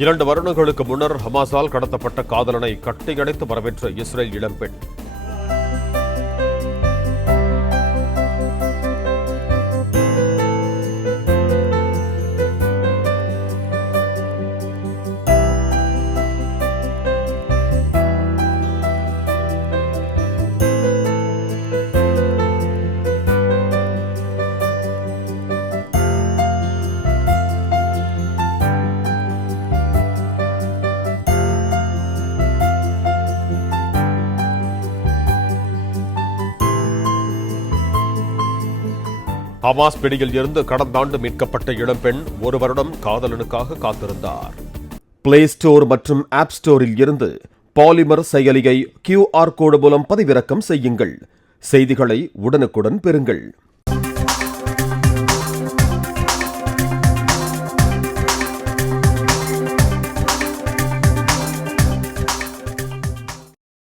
2 வருடங்களுக்கு முன்னர் ஹமாஸால் கடத்தப்பட்ட காதலனை கட்டியணைத்து வரவேற்ற இஸ்ரேல் இளம்பெண். ஹமாஸ் பிடியில் இருந்து கடந்த ஆண்டு மீட்கப்பட்ட இளம்பெண் 1 வருடம் காதலனுக்காக காத்திருந்தார். பிளே ஸ்டோர் மற்றும் ஆப் ஸ்டோரில் இருந்து பாலிமர் செயலியை QR கோடு மூலம் பதிவிறக்கம் செய்யுங்கள். செய்திகளை உடனுக்குடன் பெறுங்கள்.